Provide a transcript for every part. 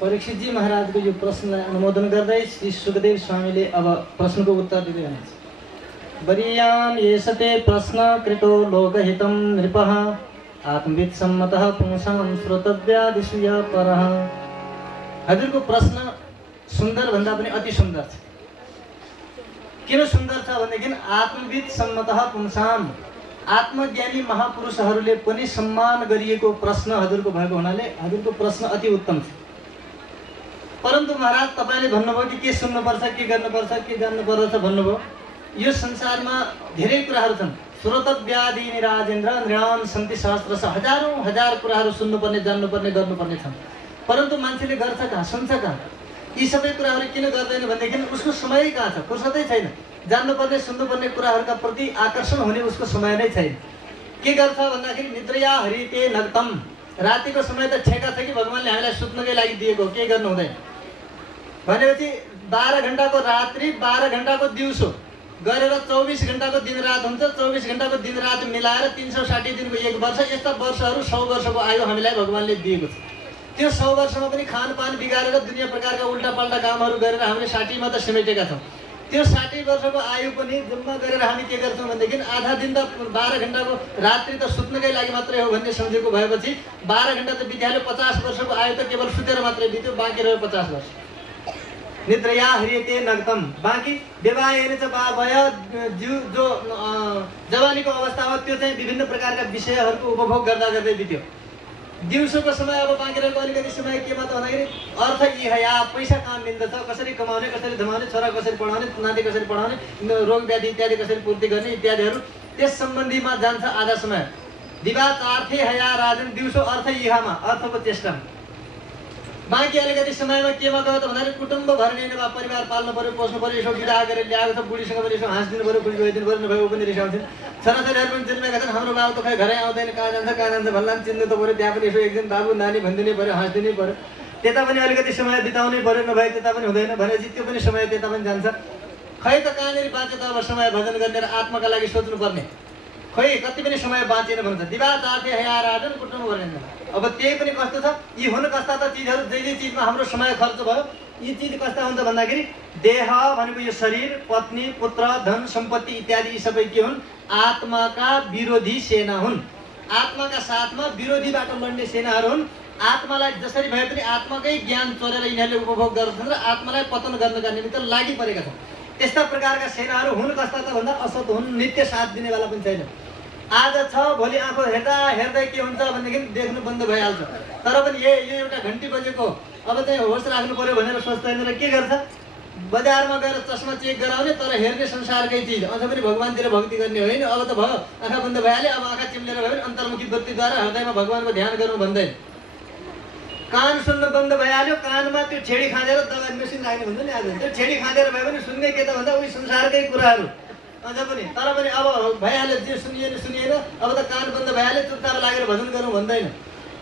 परीक्षित जी महाराज को यो प्रश्नलाई अनुमोदन गर्दै श्री सुखदेव स्वामीले अब प्रश्नको उत्तर दिँदै हुनुहुन्छ। वरीयान येषते प्रश्न कृतो लोकहितं नृपः आत्मविद सम्मतः पुंसां श्रोतव्यादिषु य परः। हजुरको प्रश्न सुन्दर भन्दा पनि अति सुन्दर छ। किन सुन्दर छ भनेदेखि आत्मविद सम्मतः पुंसां, आत्मज्ञानी महापुरुषहरूले पनि सम्मान गरिएको प्रश्न हजुरको भएको हुनाले हजुरको प्रश्न अति उत्तम छ। परन्तु महाराज तपाईले भन्नुभयो कि के सुन्नुपर्छ, के गर्नुपर्छ, के जान्नुपर्छ भन्नुभयो। यो संसारमा धेरै कुराहरू छन्। श्रोतव्यादि राजेन्द्र नृणाम सन्ति सहस्रश, हजारौं हजार कुराहरू सुन्नुपर्ने, जान्नुपर्ने, गर्नुपर्ने छन्। परन्तु मान्छेले गर्छ कहाँ, सुन्छ कहाँ? यी सबै कुराहरू किन गर्दैन भनेदेखि उसको समय कहाँ छ, फुर्सदै छैन। जान्नुपर्ने, सुन्नुपर्ने कुराहरूका प्रति आकर्षण हुने उसको समय नै छैन। के गर्छ भन्दाखेरि निद्रया हरिते नक्तम, रातिको समय त ठेका छ कि भगवानले हामीलाई सुत्नकै लागि दिएको, केही गर्नु हुँदैन भनेपछि 12 घण्टाको रात्रि 12 घण्टाको दिउँसो गरेर 24 घण्टाको दिन रात हुन्छ। 24 घण्टाको दिन रात मिलाएर 360 दिनको 1 वर्ष, यस्ता वर्षहरू 100 वर्षको आयु हामीलाई भगवानले दिएको छ। त्यो 100 वर्षमा पनि खानपान बिगारेर दुनियाँ प्रकारका उल्टापाल्टा कामहरू गरेर हामीले 60 मा त सिमेटेका छौँ। त्यो 60 वर्षको आयु पनि जम्मा गरेर हामी के गर्छौँ भनेदेखि आधा दिन त 12 घण्टाको रात्रि त सुत्नकै लागि मात्रै हो भन्ने सम्झेको भएपछि 12 घण्टा त बित्याले 50 वर्षको आयु त केवल सुतेर मात्रै बित्यो, बाँकी रह्यो 50 वर्ष। निद्रया हरियते नक्तम, बाँकी विवाहेन च बाभय जो जवानीको अवस्था हो त्यो चाहिँ विभिन्न प्रकारका विषयहरूको उपभोग गर्दा गर्दै बित्यो। दिउँसोको समय अब बाँकी रहेको अलिकति समय केमा त भन्दाखेरि अर्थ इहया, पैसा कहाँ मिल्दछ, कसरी कमाउने, कसरी धमाउने, छोरा कसरी पढाउने, नाति कसरी पढाउने, रोग व्याधि इत्यादि कसरी पूर्ति गर्ने इत्यादिहरू त्यस सम्बन्धीमा जान्छ आधा समय। दिवाचार्थे हया राजन, दिउँसो अर्थ इहामा, अर्थको चेष्टामा। बाँकी अलिकति समयमा केमा गयो त भन्दाखेरि कुटुम्ब भर्ने, परिवार पाल्नु पर्यो, पोस्नु पर्यो, यसो विवाह गरेर ल्याएको छ, बुढीसँग पनि यसो हाँसिदिनु पर्यो, बुढी गइदिनु पर्यो, नभए ऊ पनि रिसाउँछन्। छोराछोरीहरू पनि चिन्मेका छन्, हाम्रो बाबु त खै घरै आउँदैन, कहाँ जान्छ भन्ला चिन्नु त पर्यो। त्यहाँ पनि यसो एकदिन बाबु नानी भनिदिनै पर्यो, हाँसिदिनै पर्यो। त्यता पनि अलिकति समय बिताउनै पर्यो, नभए त्यता पनि हुँदैन भनेपछि त्यो पनि समय त्यता पनि जान्छ। खै त कहाँनिर बाँचे त अब समय भजन गर्ने र आत्माका लागि सोच्नुपर्ने, खै कति पनि समय बाँचेन भन्छ। दिवाचार्थे हया राजन कुटुम्ब भर्ने। अब त्यही पनि कस्तो छ, यी हुन कस्ता त चिजहरू जे चिजमा हाम्रो समय खर्च भयो। यी चिज कस्ता हुन्छ भन्दाखेरि देह भनेको यो शरीर, पत्नी, पुत्र, धन सम्पत्ति इत्यादि यी सबै के हुन्, आत्माका विरोधी सेना हुन्। आत्माका साथमा विरोधीबाट लड्ने सेनाहरू हुन्। आत्मालाई जसरी भए पनि आत्माकै ज्ञान चोरेर यिनीहरूले उपभोग गर्छन् र आत्मालाई पतन गर्नका निमित्त लागि परेका छन्। त्यस्ता प्रकारका सेनाहरू हुन् कस्ता त भन्दा असत हुन्, नित्य साथ दिनेवाला पनि छैन। आज छ भोलि आँखो हेर्दा हेर्दै के हुन्छ भनेदेखि देख्नु बन्द भइहाल्छ। तर पनि यो एउटा घन्टी बजेको अब चाहिँ होस राख्नु पर्यो भनेर सोच्दैन र के गर्छ, बजारमा गएर चस्मा चेक गराउने, तर हेर्ने संसारकै चिज, अझ पनि भगवानतिर भक्ति गर्ने होइन। अब त भयो, आँखा बन्द भइहाल्यो, अब आँखा चिम्लेर भयो भने अन्तर्मुखी वृत्तिद्वारा हृदयमा भगवानको ध्यान गर्नु भन्दैन। कान सुन्न बन्द भइहाल्यो, कानमा त्यो छेडी खाँदेर दबाई मेसिन राख्ने भन्छ नि। आज त्यो छेडी खाँदेर भयो भने सुन्ने के त भन्दा उही संसारकै कुराहरू अझ पनि। तर पनि अब भइहाल्यो, जे सुनिएन सुनिएन, अब त कान बन्द भइहाल्यो, चुपचाप लागेर भजन गर्नु भन्दैन।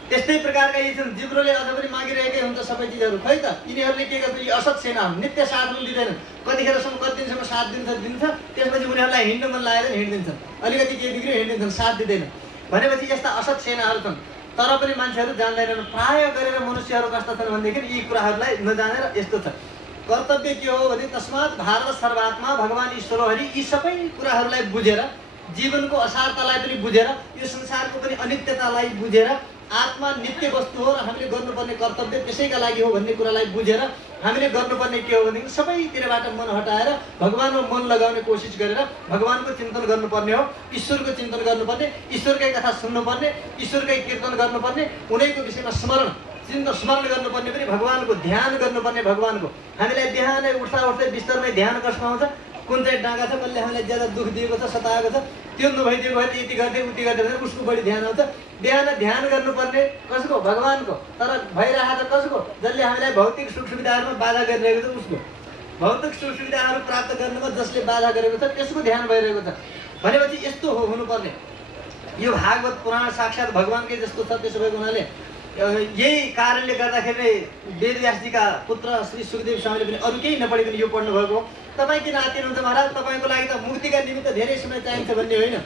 त्यस्तै प्रकारका यी छन्, जिब्रोले अझ पनि मागिरहेकै हुन्छ सबै चिजहरू। खै त यिनीहरूले के गर्छ, यी असत सेना हुन्, नित्य साथ पनि दिँदैनन्। कतिखेरसम्म कति दिनसम्म साथ दिन्छ, त्यसपछि उनीहरूलाई हिँड्न मन लागेर हिँडिदिन्छन्, अलिकति के बिग्रियो हिँडिदिन्छन्, साथ दिँदैन भनेपछि यस्ता असत सेनाहरू छन्। तर पनि मान्छेहरू जान्दैनन्। प्राय गरेर मनुष्यहरू कस्ता छन् भनेदेखि यी कुराहरूलाई नजानेर यस्तो छ। कर्तव्य के हो भने तस्मात् भारत सर्वात्मा भगवान ईश्वर हरि, यी सबै कुराहरूलाई बुझेर, जीवनको असारतालाई पनि बुझेर, यो संसारको पनि अनित्यतालाई बुझेर, आत्मा नित्य वस्तु हो र हामीले गर्नुपर्ने कर्तव्य त्यसैका लागि हो भन्ने कुरालाई बुझेर हामीले गर्नुपर्ने के हो भनेदेखि सबैतिरबाट मन हटाएर भगवानमा मन लगाउने कोसिस गरेर भगवानको चिन्तन गर्नुपर्ने हो, ईश्वरको चिन्तन गर्नुपर्ने, ईश्वरकै कथा सुन्नुपर्ने, ईश्वरकै कीर्तन गर्नुपर्ने, उनैको विषयमा स्मरण गर्नुपर्ने, पनि भगवानको ध्यान गर्नुपर्ने। भगवानको हामीलाई बिहानै उठ्दै बिस्तरमै ध्यान कसमा आउँछ, कुन चाहिँ डाँगा छ, कसले हामीलाई ज्यादा दुःख दिएको छ, सताएको छ, त्यो नभइदिएको भए यति गर्दै उति गर्दै उसको बढी ध्यान आउँछ। बिहान ध्यान गर्नुपर्ने कसको, भगवानको। तर भइरहेको छ कसको, जसले हामीलाई भौतिक सुख सुविधाहरूमा बाधा गरिरहेको छ उसको। भौतिक सुख सुविधाहरू प्राप्त गर्नुमा जसले बाधा गरेको छ त्यसको ध्यान भइरहेको छ भनेपछि यस्तो हुनुपर्ने। यो भागवत पुराण साक्षात् भगवानकै जस्तो छ। त्यसो भएको हुनाले यही कारणले गर्दाखेरि वेदव्यासजीका पुत्र श्री सुखदेव स्वामीले पनि अरू केही नपढिकन यो पढ्नु भएको। तपाईँ किन आत्तिनुहुन्छ महाराज, तपाईँको लागि त मुक्तिका निमित्त धेरै समय चाहिन्छ भन्ने होइन।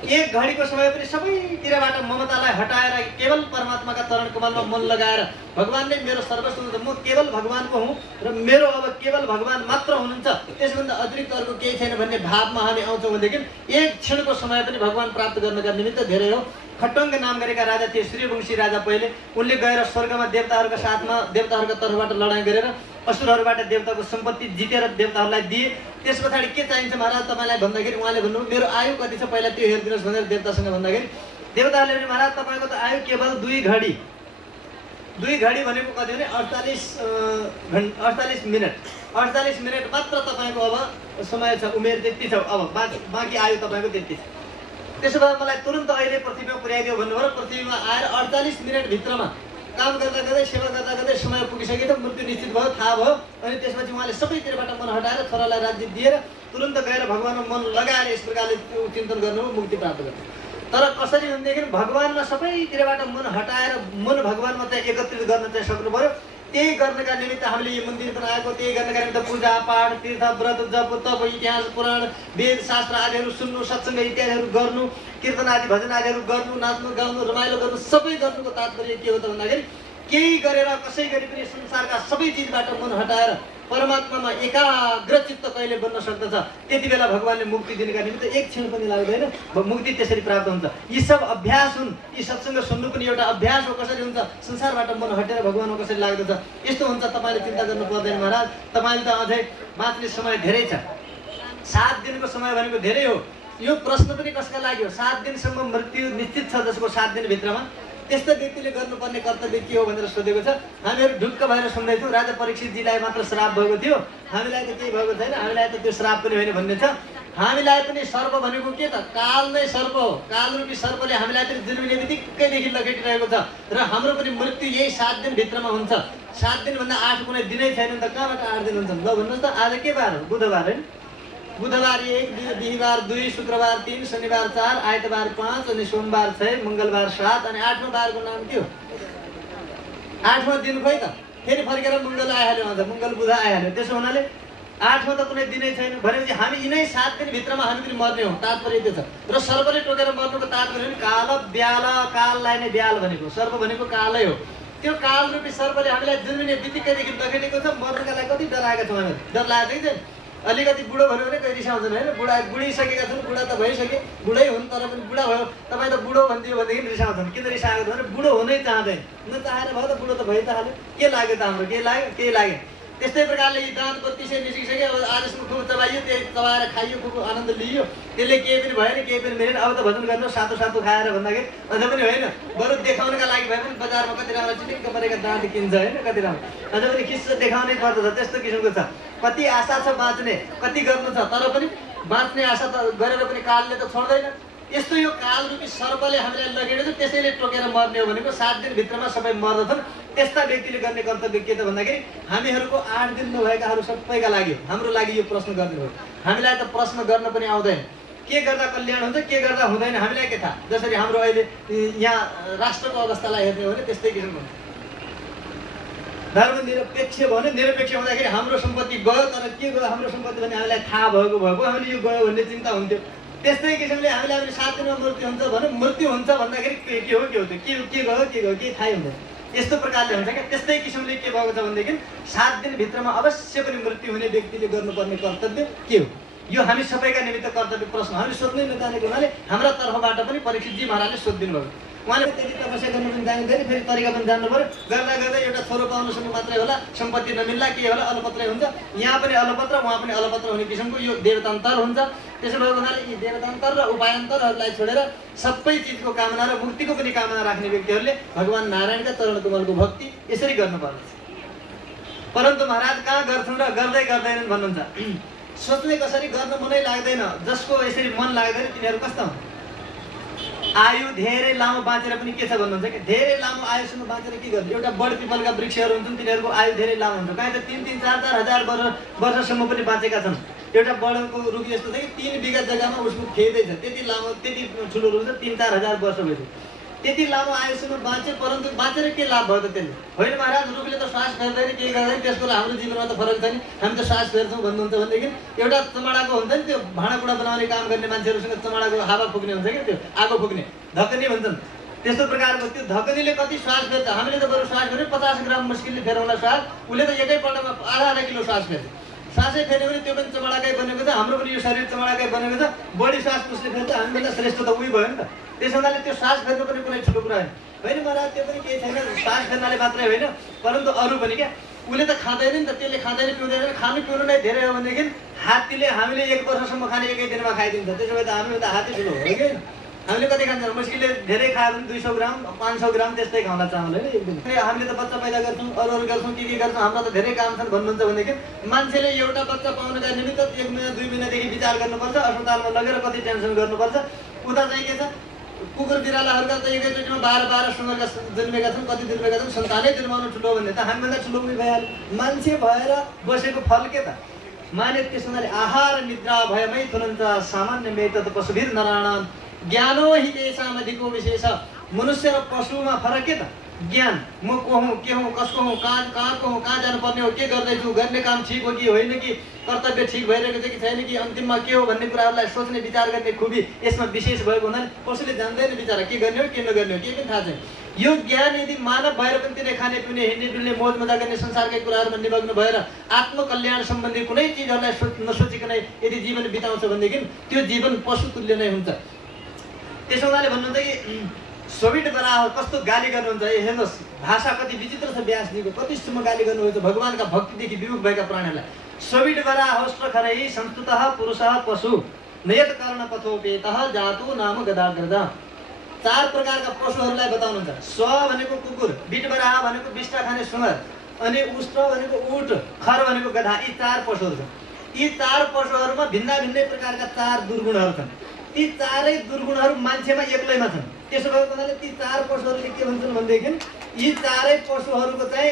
एक घडीको समय पनि सबैतिरबाट ममतालाई हटाएर केवल परमात्माका चरण कमलमा मन लगाएर भगवान नै मेरो सर्वस्व हुनुहुन्छ, म केवल भगवानको हुँ र मेरो अब केवल भगवान मात्र हुनुहुन्छ, त्यसभन्दा अतिरिक्त अर्को केही छैन भन्ने भावमा हामी आउँछौँ भनेदेखि एक क्षणको समय पनि भगवान प्राप्त गर्नका निमित्त धेरै हो। खट्टङ्ग नाम गरेका राजा थिए, सूर्यवंशी राजा पहिले। उनले गएर स्वर्गमा देवताहरूका साथमा देवताहरूका तर्फबाट लडाइँ गरेर असुरहरूबाट देवताको सम्पत्ति जितेर देवताहरूलाई दिए। त्यस पछाडि के चाहिन्छ महाराज तपाईँलाई भन्दाखेरि उहाँले भन्नुभयो मेरो आयु कति छ पहिला त्यो हेरिदिनुहोस् भनेर देवतासँग भन्दाखेरि देवताहरूले भने महाराज तपाईँको त आयु केवल 2 घडी। 2 घडी भनेको कति भने 48 मिनट। 48 मिनट मात्र तपाईँको अब समय छ, उमेर त्यति छ, अब बाँकी आयु तपाईँको त्यति छ। त्यसो भए मलाई तुरन्त अहिले पृथ्वीमा पुर्याइदियो भन्नुभयो र पृथ्वीमा आएर 48 मिनट भित्रमा काम गर्दा गर्दै सेवा गर्दा गर्दै समय पुगिसकेको मृत्यु निश्चित भयो, थाहा भयो। अनि त्यसपछि उहाँले सबैतिरबाट मन हटाएर छोरालाई राज्य दिएर तुरन्त गएर भगवानमा मन लगाएर यस प्रकारले चिन्तन गर्नुभयो, मुक्ति प्राप्त गर्नु। तर कसरी भनेदेखि भगवानमा सबैतिरबाट मन हटाएर मन भगवानमा चाहिँ एकत्रित गर्न चाहिँ सक्नु पर्यो। त्यही गर्नका निमित्त हामीले यो मन्दिर बनाएको, त्यही गर्नका निमित्त पूजा पाठ तीर्थ व्रत जप तप इतिहास पुराण वेद शास्त्र आदिहरू सुन्नु, सत्सङ्ग इत्यादिहरू गर्नु, कीर्तन आदि भजन आदिहरू गर्नु, नाच्नु गाउनु रमाइलो गर्नु, सबै गर्नुको तात्पर्य के हो त भन्दाखेरि केही गरेर कसै गरी पनि संसारका सबै चिजबाट मन हटाएर परमात्मामा एकाग्र चित्त कहिले बन्न सक्दछ त्यति बेला भगवानले मुक्ति दिनका निमित्त एक क्षण पनि लाग्दैन, मुक्ति त्यसरी प्राप्त हुन्छ। यी सब अभ्यास हुन्, यी सत्सङ्ग सुन्नु पनि एउटा अभ्यास हो। कसरी हुन्छ संसारबाट मन हटेर भगवानमा कसरी लाग्दछ यस्तो हुन्छ। तपाईँले चिन्ता गर्नु पर्दैन महाराज, तपाईँले त अझै बाँच्ने समय धेरै छ। 7 दिनको समय भनेको धेरै हो। यो प्रश्न पनि कसका लागि हो? 7 दिनसम्म मृत्यु निश्चित छ जसको 7 दिनभित्रमा त्यस्तो व्यक्तिले गर्नुपर्ने कर्तव्य के हो भनेर सोधेको छ। हामीहरू ढुक्क भएर सुन्दैछौँ। राजा परीक्षितजीलाई मात्र श्राप भएको थियो, हामीलाई त केही भएको छैन, हामीलाई त त्यो श्राप पनि होइन भन्ने छ। हामीलाई पनि सर्प भनेको के त? काल नै सर्प हो। कालरूपी सर्पले हामीलाई पनि जन्मिने बित्तिकैदेखि लखेटिरहेको छ र हाम्रो पनि मृत्यु यही 7 दिनभित्रमा हुन्छ। 7 दिनभन्दा 8 कुनै दिनै छैन त कहाँबाट 8 दिन हुन्छ? ल भन्नुहोस् त, आज के बार हो? बुधबार होइन? बुधबार 1, बिहिबार 2, शुक्रबार 3, शनिबार 4, आइतबार 5 अनि सोमबार 6, मङ्गलबार 7 अनि 8औं बारको नाम के हो? 8औं दिन खोइ त, फेरि फर्केर मङ्गल आइहाल्यो, अझ मङ्गल बुध आइहाल्यो। त्यसो हुनाले 8औं त कुनै दिनै छैन भनेपछि हामी यिनै 7 दिनभित्रमा हामी पनि मर्ने हौँ, तात्पर्य त्यो छ। र सर्पले टोकेर मर्नुको तात्पर्य पनि काल ब्याल, काललाई नै ब्याल भनेको, सर्प भनेको कालै हो। त्यो कालरूपी सर्पले हामीलाई जन्मिने बित्तिकैदेखि लखेटेको छ। मर्नुका लागि कति डराएका छौँ हामी, डर लागेको छैन? अलिकति बुढो भन्यो भने कहिले रिसाउँछन् होइन? बुढिसकेका छन्, बुढा त भइसके, बुढै हुन् तर पनि बुढा भयो। तपाईँ त बुढो भनिदियो भनेदेखि रिसाउँछन्। किन रिसाएको छ भने बुढो हुनै चाहँदैन, नचाहेर भयो त बुढो त भइ त हाल्यो। के लाग्यो त हाम्रो? केही लाग्यो? केही लाग्यो। त्यस्तै प्रकारले यी दाँत बत्तिसै निस्किसक्यो, अब आजसम्म खुब चबाइयो, त्यही चबाएर खाइयो, खुब आनन्द लियो, त्यसले केही पनि भएन, केही पनि मिलेन। अब त भजन गर्नु सातो सातो खाएर भन्दाखेरि अझ पनि होइन, बरु देखाउनका लागि भए पनि बजारमा कति राम्रो चिटिक्क परेका दाँत किन्छ होइन, कति राम्रो, अझ पनि खिच्च देखाउनै पर्दछ। त्यस्तो किसिमको छ। कति आशा छ बाँच्ने, कति गर्नु छ, तर पनि बाँच्ने आशा त गरेर पनि कालले त छोड्दैन। यस्तो यो कालरूपी सर्पले हामीलाई लगेको छ, त्यसैले टोकेर मर्ने हो भनेको 7 दिनभित्रमा सबै मर्दछन्। त्यस्ता व्यक्तिले गर्ने कर्तव्य के त भन्दाखेरि हामीहरूको 8 दिन नभएकाहरू सबैका लागि हाम्रो लागि यो प्रश्न गर्ने हो। हामीलाई त प्रश्न गर्न पनि आउँदैन, के गर्दा कल्याण हुन्छ, के गर्दा हुँदैन, हामीलाई के थाहा। जसरी हाम्रो अहिले यहाँ राष्ट्रको अवस्थालाई हेर्ने हो भने त्यस्तै किसिमको हुन्छ। धर्मनिरपेक्ष भयो भने निरपेक्ष हुँदाखेरि हाम्रो सम्पत्ति गयो, तर के गयो हाम्रो सम्पत्ति भने हामीलाई थाहा भएको हामीले यो गयो भन्ने चिन्ता हुन्थ्यो। त्यस्तै किसिमले हामीलाई पनि 7 दिनमा मृत्यु हुन्छ भने मृत्यु हुन्छ भन्दाखेरि के हो, के हो, के गयो, केही थाहै हुँदैन। यस्तो प्रकारले हुन्छ क्या। त्यस्तै किसिमले के भएको छ भनेदेखि 7 दिनभित्रमा अवश्य पनि मृत्यु हुने व्यक्तिले गर्नुपर्ने कर्तव्य के हो? यो हामी सबैका निमित्त कर्तव्य प्रश्न हामी सोध्नै नजानेको हुनाले हाम्रा तर्फबाट पनि परीक्षितजी महाराजले सोधिदिनु भयो। उहाँले त्यति तपस्या गर्नु पनि जान्दैन, फेरि तरिका पनि जान्नु पऱ्यो। गर्दा गर्दै एउटा छोरो पाउनुसम्म मात्रै होला, सम्पत्ति नमिल्ला, के होला, अलपत्रै हुन्छ। यहाँ पनि अलपत्र, उहाँ पनि अलपत्र हुने किसिमको यो देवतान्तर हुन्छ। त्यसो भएको हुनाले यी देवतान्तर र उपायन्तरहरूलाई छोडेर सबै चिजको कामना र मुक्तिको पनि कामना राख्ने व्यक्तिहरूले भगवान नारायणका चरण कमलको भक्ति यसरी गर्नुपर्छ। परन्तु महाराज कहाँ गर्छन् र गर्दै गर्दैनन् भन्नुहुन्छ। सोच्ने कसरी गर्न मनै लाग्दैन, जसको यसरी मन लाग्दैन तिनीहरू कस्ता हुन्? आयु धेरै लामो बाँचेर पनि के छ भन्नुहुन्छ कि धेरै लामो आयुसम्म बाँचेर के गर्छ? एउटा बड पिपलका वृक्षहरू हुन्छन्, तिनीहरूको आयु धेरै लामो हुन्छ। कहीँ त 3-3, 4-4 हजार वर्षसम्म पनि बाँचेका छन्। एउटा बडको रुख यस्तो छ कि 3 बिघा जग्गामा उसको खेतै छ, त्यति लामो, त्यति ठुलो रुख छ, 3-4 हजार वर्ष भइसक्यो। त्यति लामो आयुसम्म बाँचे, परन्तु बाँचेर के लाभ भयो त त्यसले? होइन महाराज, रुखले त श्वास फेर्दैन के गर्दैन त्यसको हाम्रो जीवनमा त फरक छैन। हामी त श्वास फेर्छौँ भन्नुहुन्छ भनेदेखि एउटा चमडाको हुन्छ नि त्यो भाँडाकुँडा बनाउने काम गर्ने मान्छेहरूसँग चमडाको हावा फुक्ने हुन्छ कि त्यो आगो फुक्ने धकनी भन्छन्। त्यस्तो प्रकारको त्यो धकनीले कति श्वास फेर्छ। हामीले त बरु श्वास फेर्यो 50 ग्राम मुस्किलले फेरौँला श्वास, उसले त एकैपल्टमा आधा किलो श्वास फेर्छ। श्वासै फेर्यो भने त्यो पनि चमडाकै बनेको छ, हाम्रो पनि यो शरीर चमडाकै बनेको छ। बढी श्वास उसले फेर्छ, हामीभन्दा श्रेष्ठ त उही भयो नि त। त्यस हुनाले त्यो श्वास फेर्नु पनि कुनै ठुलो कुरा होइन महाराज, त्यो पनि केही छैन। श्वास फेर्नाले मात्रै होइन परन्तु अरू पनि क्या, उसले त खाँदैन नि त, त्यसले खाँदैन पिउँदैन, खानु पिउनु नै धेरै हो भनेदेखि हात्तीले हामीले 1 वर्षसम्म खाने एकै दिनमा खाइदिन्छ। त्यसो भए त हामी त हात्ती ठुलो हो कि हामीले कति खान्छौँ, मुस्किलले धेरै खायो भने 200 ग्राम 500 ग्राम त्यस्तै खाउँला चामल होइन एक दिन। हामीले त बच्चा पैदा गर्छौँ, अरू गर्छौँ, के गर्छौँ, हाम्रो त धेरै काम छन् भन्नुहुन्छ भनेदेखि मान्छेले एउटा बच्चा पाउनका निमित्त 1 महिना 2 महिनादेखि विचार गर्नुपर्छ, अस्पतालमा लगेर कति टेन्सन गर्नुपर्छ। उता चाहिँ के छ, कुकुर बिरालाहरूका त एकैचोटिमा 12 सुँगरका जन्मेका छन्, कति जन्मेका छन्, सन्तानै जन्माउनु ठुलो भन्ने त हामीभन्दा ठुलो उयो भइहाल्यो। मान्छे भएर बसेको फल के त माने त्यस हुनाले आहार निद्रा भयमै तुरन्त सामान्य मेत पशुभिर नराणाम ज्ञानो हि तेषाम् अधिको विशेष। मनुष्य र पशुमा फरक के त ज्ञान, म को हुँ, के हुँ, कसको हुँ, कहाँको हुँ, कहाँ जानुपर्ने हो, के गर्दैछु, गर्ने काम ठिक हो कि होइन कि, कर्तव्य ठिक भइरहेको छ कि छैन कि, अन्तिममा के हो भन्ने कुराहरूलाई सोच्ने विचार गर्ने खुबी यसमा विशेष भएको हुनाले पशुले जान्दैन बिचरा के गर्ने हो के नगर्ने हो, केही पनि थाहा छैन। यो ज्ञान यदि मानव भएर पनि त्यसले खाने पिउने हिँड्ने डुल्ने मौज मजा गर्ने संसारकै कुराहरूमा निमग्न भएर आत्मकल्याण सम्बन्धी कुनै चिजहरूलाई नसोचिकन यदि जीवन बिताउँछ भनेदेखि त्यो जीवन पशु तुल्य नै हुन्छ। त्यसो हुनाले भन्नुहुन्छ कि सोभिट बराह कस्तो गाली गर्नुहुन्छ, हेर्नुहोस् भाषा कति विचित्र छ व्यासजीको, कतिसम्म गाली गर्नुहुन्छ भगवानका भक्तिदेखि विमुख भएका प्राणीलाई। सोभिट बराहोष्ट्रखरै संस्तुतः पुरुषः पशु नयत कर्ण पथोपेतः जातु नाम गदाग्रद। 4 प्रकारका पशुहरूलाई बताउनुहुन्छ। स्व भनेको कुकुर, बिटबराह भनेको बिष्टा खाने सुँगर, अनि उष्ट्र भनेको ऊँट, खर भनेको गधा। यी 4 पशुहरू छन्। यी 4 पशुहरूमा भिन्ना भिन्नै प्रकारका 4 दुर्गुणहरू छन्। ती 4 दुर्गुणहरू मान्छेमा एक्लैमा छन्। त्यसो भएको हुनाले ती 4 पशुहरूले के भन्छन् भनेदेखि यी 4 पशुहरूको चाहिँ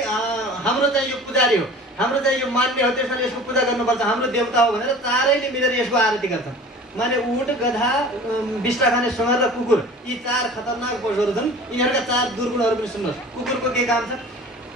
हाम्रो चाहिँ यो पुजारी हो, हाम्रो चाहिँ यो मान्य हो, त्यसैले यसको पूजा गर्नुपर्छ, हाम्रो देवता हो भनेर 4ले मिलेर यसको आरती गर्छन्। माने ऊँट, गधा, बिष्टा खाने सुँगर र कुकुर, यी 4 खतरनाक पशुहरू छन्। यिनीहरूका 4 दुर्गुणहरू पनि सुन्नुहोस्। कुकुरको के काम छ?